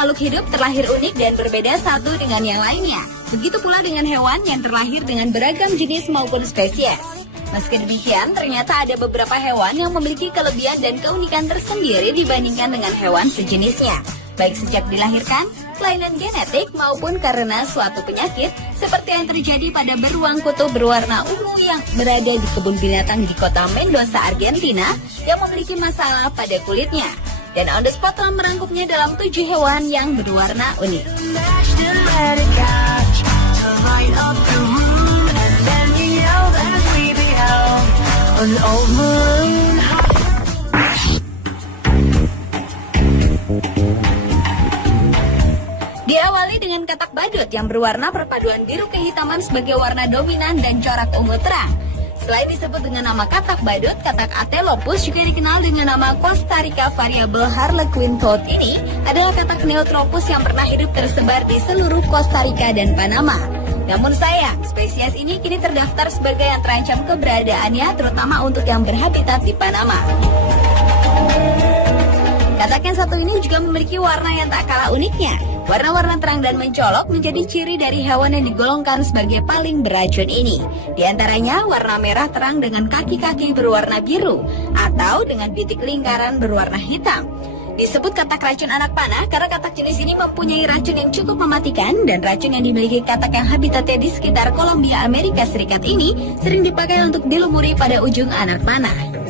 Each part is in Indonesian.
makhluk hidup terlahir unik dan berbeda satu dengan yang lainnya. Begitu pula dengan hewan yang terlahir dengan beragam jenis maupun spesies. Meski demikian, ternyata ada beberapa hewan yang memiliki kelebihan dan keunikan tersendiri dibandingkan dengan hewan sejenisnya. Baik sejak dilahirkan, kelainan genetik maupun karena suatu penyakit, seperti yang terjadi pada beruang kutub berwarna ungu yang berada di kebun binatang di kota Mendoza, Argentina, yang memiliki masalah pada kulitnya. Dan On The Spot telah merangkumnya dalam 7 hewan yang berwarna unik. Diawali dengan katak badut yang berwarna perpaduan biru kehitaman sebagai warna dominan dan corak ungu terang. Selain disebut dengan nama katak badut, katak Atelopus juga dikenal dengan nama Costa Rica Variable Harlequin Toad ini adalah katak Neotropus yang pernah hidup tersebar di seluruh Costa Rica dan Panama. Namun sayang, spesies ini kini terdaftar sebagai yang terancam keberadaannya, terutama untuk yang berhabitat di Panama. Katak yang satu ini juga memiliki warna yang tak kalah uniknya. Warna-warna terang dan mencolok menjadi ciri dari hewan yang digolongkan sebagai paling beracun ini. Di antaranya warna merah terang dengan kaki-kaki berwarna biru atau dengan bitik lingkaran berwarna hitam. Disebut katak racun anak panah karena katak jenis ini mempunyai racun yang cukup mematikan, dan racun yang dimiliki katak yang habitatnya di sekitar Kolombia, Amerika Serikat ini sering dipakai untuk dilumuri pada ujung anak panah.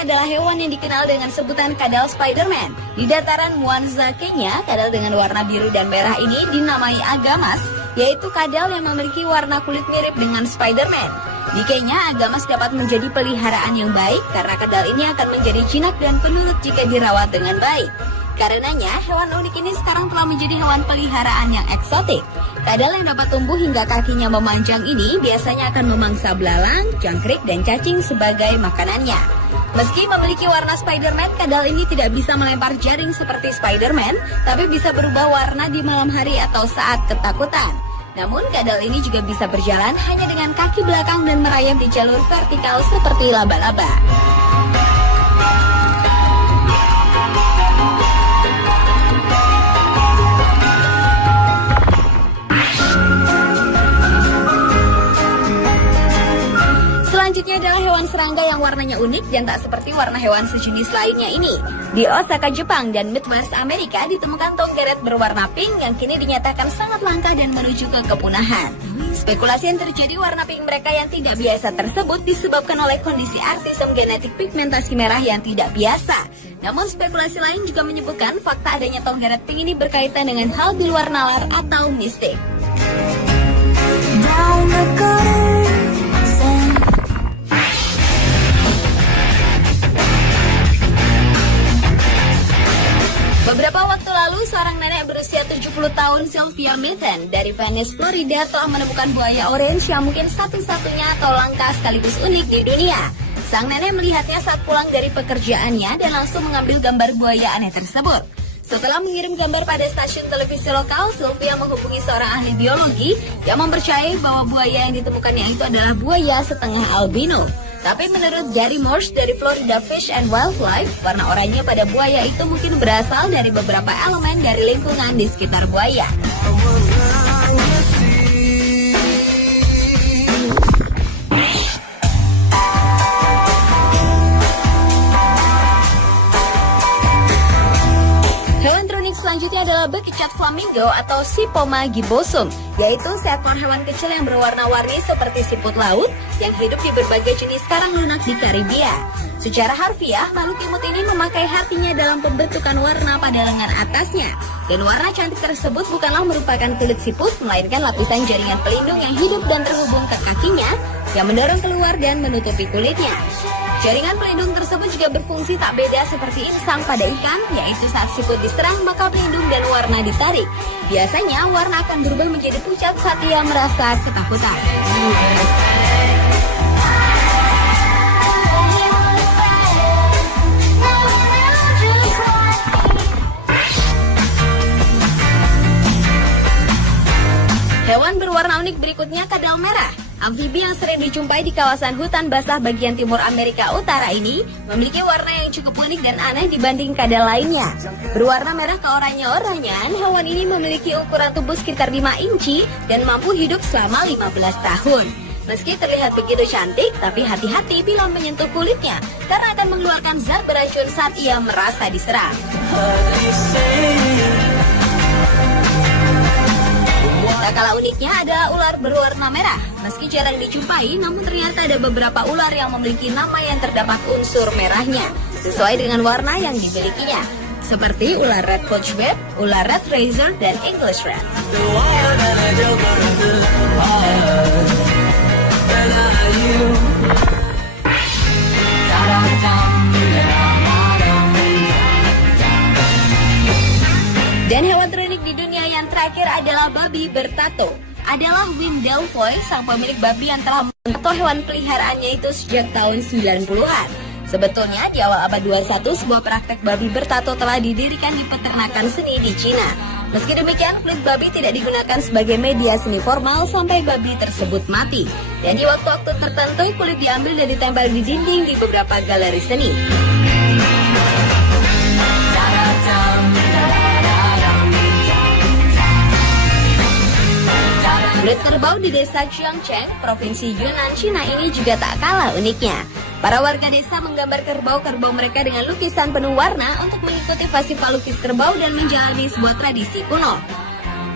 Adalah hewan yang dikenal dengan sebutan kadal Spiderman. Di dataran Mwanza, Kenya, kadal dengan warna biru dan merah ini dinamai agamas, yaitu kadal yang memiliki warna kulit mirip dengan Spiderman. Di Kenya, agamas dapat menjadi peliharaan yang baik karena kadal ini akan menjadi jinak dan penurut jika dirawat dengan baik. Karenanya, hewan unik ini sekarang telah menjadi hewan peliharaan yang eksotik. Kadal yang dapat tumbuh hingga kakinya memanjang ini biasanya akan memangsa belalang, jangkrik, dan cacing sebagai makanannya. Meski memiliki warna Spiderman, kadal ini tidak bisa melempar jaring seperti Spiderman, tapi bisa berubah warna di malam hari atau saat ketakutan. Namun, kadal ini juga bisa berjalan hanya dengan kaki belakang dan merayap di jalur vertikal seperti laba-laba. Selanjutnya adalah hewan serangga yang warnanya unik dan tak seperti warna hewan sejenis lainnya ini. Di Osaka, Jepang dan Midwest, Amerika ditemukan tonggeret berwarna pink yang kini dinyatakan sangat langka dan menuju ke kepunahan. Spekulasi yang terjadi warna pink mereka yang tidak biasa tersebut disebabkan oleh kondisi artisem genetik pigmentasi merah yang tidak biasa. Namun spekulasi lain juga menyebutkan fakta adanya tonggeret pink ini berkaitan dengan hal di luar nalar atau mistik. Beberapa waktu lalu, seorang nenek berusia 70 tahun, Sylvia Mitten, dari Venice, Florida, telah menemukan buaya orange yang mungkin satu-satunya atau langka sekaligus unik di dunia. Sang nenek melihatnya saat pulang dari pekerjaannya dan langsung mengambil gambar buaya aneh tersebut. Setelah mengirim gambar pada stasiun televisi lokal, Sylvia menghubungi seorang ahli biologi yang mempercayai bahwa buaya yang ditemukannya itu adalah buaya setengah albino. Tapi menurut Gary Morse dari Florida Fish and Wildlife, warna oranye pada buaya itu mungkin berasal dari beberapa elemen dari lingkungan di sekitar buaya. Hewan terunik selanjutnya adalah bekicot flamingo atau Sipoma gibbosum, yaitu seekor hewan kecil yang berwarna-warni seperti siput laut yang hidup di berbagai jenis karang lunak di Karibia. Secara harfiah, makhluk imut ini memakai hatinya dalam pembentukan warna pada lengan atasnya. Dan warna cantik tersebut bukanlah merupakan kulit siput, melainkan lapisan jaringan pelindung yang hidup dan terhubung ke kakinya yang mendorong keluar dan menutupi kulitnya. Jaringan pelindung tersebut juga berfungsi tak beda seperti insang pada ikan, yaitu saat siput diserang maka pelindung dan warna ditarik. Biasanya warna akan berubah menjadi pucat saat ia merasa ketakutan. Amfibi yang sering dijumpai di kawasan hutan basah bagian timur Amerika Utara ini memiliki warna yang cukup unik dan aneh dibanding kadal lainnya. Berwarna merah keoranye-oranyan, hewan ini memiliki ukuran tubuh sekitar 5 inci dan mampu hidup selama 15 tahun. Meski terlihat begitu cantik, tapi hati-hati bila menyentuh kulitnya karena akan mengeluarkan zat beracun saat ia merasa diserang. Tak kalah uniknya adalah ular berwarna merah. Meski jarang dijumpai, namun ternyata ada beberapa ular yang memiliki nama yang terdapat unsur merahnya, sesuai dengan warna yang dimilikinya. Seperti ular red pouchweb, ular red razor, dan English red. Dan hewan terunik di dunia yang terakhir adalah babi bertato. Adalah Wim Delfoy, sang pemilik babi yang telah menato hewan peliharaannya itu sejak tahun 90-an. Sebetulnya di awal abad 21 sebuah praktek babi bertato telah didirikan di peternakan seni di Cina. Meski demikian, kulit babi tidak digunakan sebagai media seni formal sampai babi tersebut mati. Dan di waktu-waktu tertentu kulit diambil dan ditempel di dinding di beberapa galeri seni. Kulit kerbau di desa Jiangcheng, Provinsi Yunnan, Cina ini juga tak kalah uniknya. Para warga desa menggambar kerbau-kerbau mereka dengan lukisan penuh warna untuk mengikuti festival lukis kerbau dan menjalani sebuah tradisi kuno.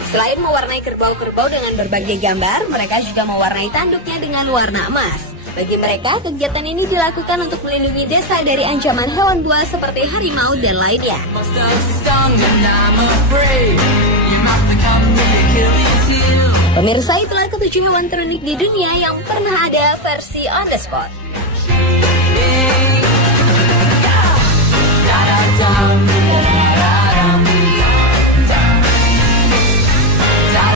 Selain mewarnai kerbau-kerbau dengan berbagai gambar, mereka juga mewarnai tanduknya dengan warna emas. Bagi mereka, kegiatan ini dilakukan untuk melindungi desa dari ancaman hewan buas seperti harimau dan lainnya. Pemirsa, itulah ketujuh hewan terunik di dunia yang pernah ada versi on the spot.